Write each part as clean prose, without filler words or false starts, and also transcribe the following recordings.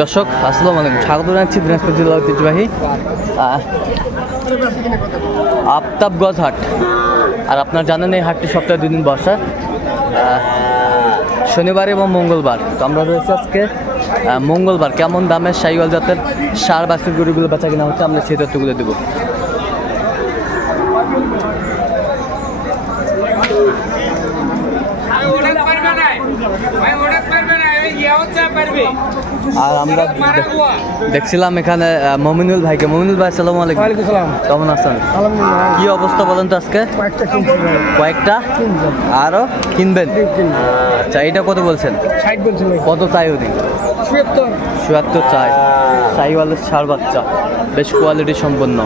দর্শক আসসালামু আলাইকুম, স্বাগত জানাচ্ছি দিনাজপুর জেলার ঐতিহ্যবাহী আফতাবগঞ্জ হাট। আর আপনারা জানেন এই হাটটি সপ্তাহে 2 দিন বসে, শনিবার এবং মঙ্গলবার। তো আমরা রয়েছি আজকে মঙ্গলবার। কেমন দামে শাহিওয়াল জাতের ষাঁড় বাছুর গরুগুলো বেচা কিনা হচ্ছে আমরা সেই তথ্যগুলো দেবো। আর আমরা দেখছিলাম এখানে মমিনুল ভাইকে। মমিনুল ভাই আসসালামু আলাইকুম। কেমন আছেন? কি অবস্থা বলেন তো আজকে? কয়েকটা আরো কিনবেন? আচ্ছা, এটা কত বলছেন? কত চাই? উনি ৭৭ চাই। শাহিওয়ালের ষাঁড় বাচ্চা, বেশ কোয়ালিটি সম্পন্ন।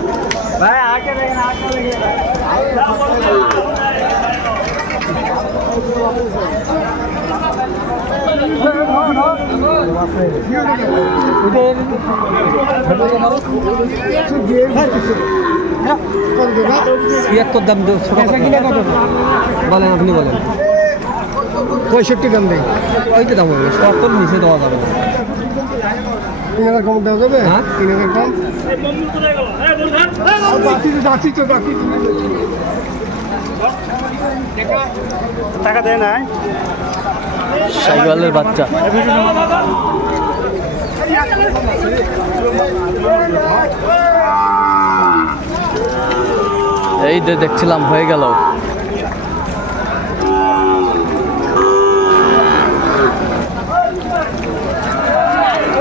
দাম বলেন, আপনি বলেন। ৬৫ দাম দেয়। ওইটা দাম হবে, সব নিচে দেওয়া যাবে। ৩,০০০ কম দেওয়া যাবে? হ্যাঁ, ৩,০০০ কম। টাকা দেয় না শাহিওয়ালের বাচ্চা। এই যে দেখছিলাম হয়ে গেল।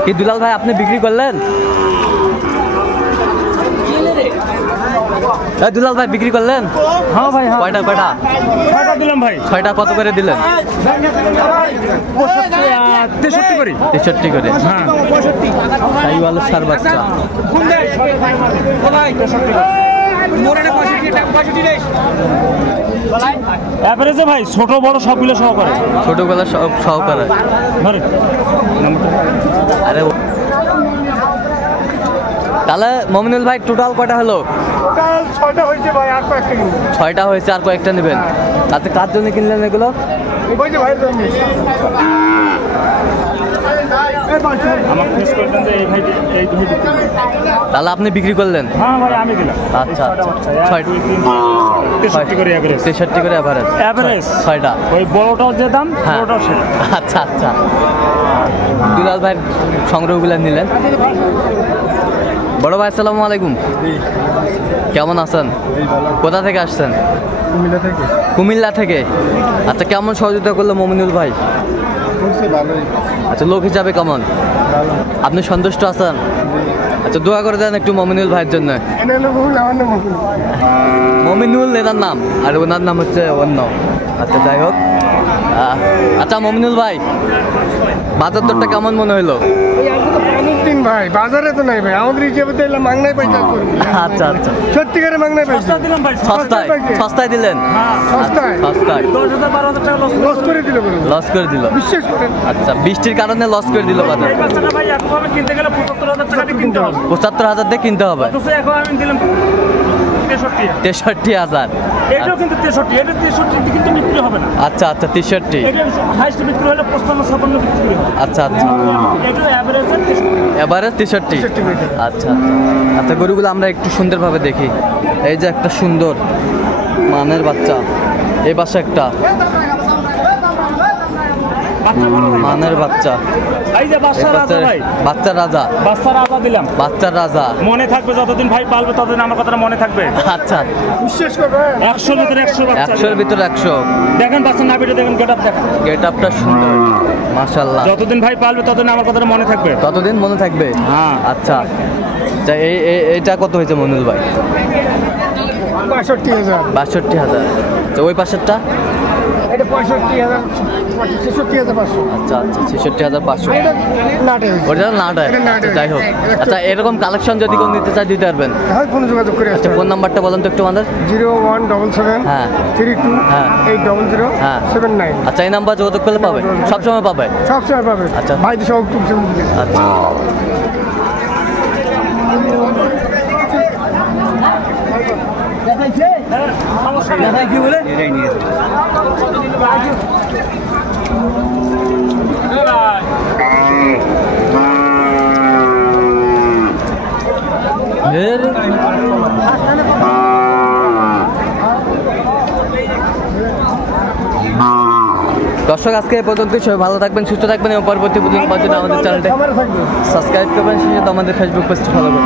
কি দুলাল ভাই, আপনি বিক্রি করলেন? দুলাল ভাই বিক্রি করলেন? হ্যাঁ ভাই। কয়টা দিলাম ভাই। 6টা কত করে দিলেন? 63 করে। 63 করে। হ্যাঁ, শাহিওয়ালের ষাঁড় বাচ্চা। এভারেজে ভাই ছোট বড় সবগুলো সহকারে। ছোটবেলা সব সহকারে। আরে তাহলে মমিনুল ভাই টোটাল কয়টা হলো? 6টা হয়েছে ভাই, আর কয়েকটা কিনবো। 6টা হয়েছে, আর কয়েকটা নেবেন। তাতে কার জন্য কিনলেন এগুলো? তাহলে আপনি বিক্রি করলেন? হ্যাঁ ভাই, আমি দিলাম। আচ্ছা, 63 করে এভারেজ। 63 করে এভারেজ 6টা। ওই বড়টাও যে দাম, বড়টাও সেটা। আচ্ছা আচ্ছা, দুলাল ভাইয়ের সংগ্রহগুলো নিলেন। বড় ভাই আসসালামু আলাইকুম। কেমন আছেন? কোথা থেকে আসছেন? কুমিল্লা থেকে। আচ্ছা, কেমন সহযোগিতা করলো মমিনুল ভাই? আচ্ছা, লোক হিসাবে কেমন? আপনি সন্তুষ্ট আছেন? আচ্ছা, দোয়া করে দেন একটু মমিনুল ভাইয়ের জন্য। মমিনুল এনার নাম, আর ওনার নাম হচ্ছে অন্য। আচ্ছা, যাই হোক। আচ্ছা মমিনুল ভাই, বাজার দরটা কেমন মনে হলো? ভাই বাজারে তো নাই ভাই, আমাদের হিসেবে তো এলাম মাংনাই পয়সা করবি। আচ্ছা আচ্ছা, সত্যিকারে মাংনাই পয়সা দিলাম ভাই। সস্তায় দিলেন? সস্তায় 10,000 12,000 টাকা লস করে দিল। লস করে দিল, বিশ্বাস করেন। আচ্ছা, বৃষ্টির কারণে লস করে দিল বাজার। এই বাচ্চাটা ভাই একভাবে কিনতে গেলে ৭৫,০০০ টাকা দিয়ে কিনতে হবে। ৭৫,000 দিয়ে কিনতে হবে। অথচ এখন আমি দিলাম 63,000। এটাও কিন্তু 63, এটা 63 কিন্তু বিক্রি হবে না। আচ্ছা আচ্ছা, 63। এটা হাইস্ট বিক্রি হলে 55-56 বিক্রি হবে। আচ্ছা আচ্ছা, এটা এভারেজ এবারে 63। আচ্ছা আচ্ছা আচ্ছা, গরুগুলো আমরা একটু সুন্দরভাবে দেখি। এই যে একটা সুন্দর মানের বাচ্চা, এই পাশে একটা মানের বাচ্চা। এই যে বাচ্চা রাজা ভাই, বাচ্চা রাজা। বাচ্চা রাজা দিলাম। বাচ্চার রাজা মনে থাকবে, যতদিন ভাই পালবে ততদিন আমার কথাটা মনে থাকবে। আচ্ছা, বিশ্বাস করবেন। 100-র ভিতরে 100 বাচ্চা। 100-র ভিতরে 100। দেখেন বাচ্চা নাভিটা দেখেন, গেটআপ দেখেন। গেটআপটা সুন্দর, মাশাআল্লাহ। যতদিন ভাই পালবে ততদিন আমার কথাটা মনে থাকবে। ততদিন মনে থাকবে। হ্যাঁ। আচ্ছা, এইটা কত হয়েছে মনুল ভাই? ৬২,০০০। ৬২,০০০। তো ওই পাশেরটা? এটা ৬৫,০০০, ৬৬,৫০০। আচ্ছা আচ্ছা, ৬৬,৫০০। এটা নাটে ওটা নাটে। যাই হোক, আচ্ছা, এরকম কালেকশন যদি কেউ নিতে চায় দিতে পারবেন? হ্যাঁ, ফোনে যোগাযোগ করে। আচ্ছা, ফোন নাম্বারটা বলেন তো একটু আমাদের। 0177 হ্যাঁ 32 হ্যাঁ 800 হ্যাঁ 79। আচ্ছা, এই নাম্বার যোগাযোগ করলে পাবে? সবসময় পাবে? সবসময় পাবে। আচ্ছা, ভাই তো সব কিছু। আচ্ছা, কি বলে দর্শক আজকে এই পর্যন্ত, সবাই ভালো থাকবেন, সুস্থ থাকবেন এবং পরবর্তী পর্যন্ত আমাদের চ্যানেলটা সাবস্ক্রাইব করবেন, সেই সাথে আমাদের ফেসবুক পেজটা ফলো করবেন।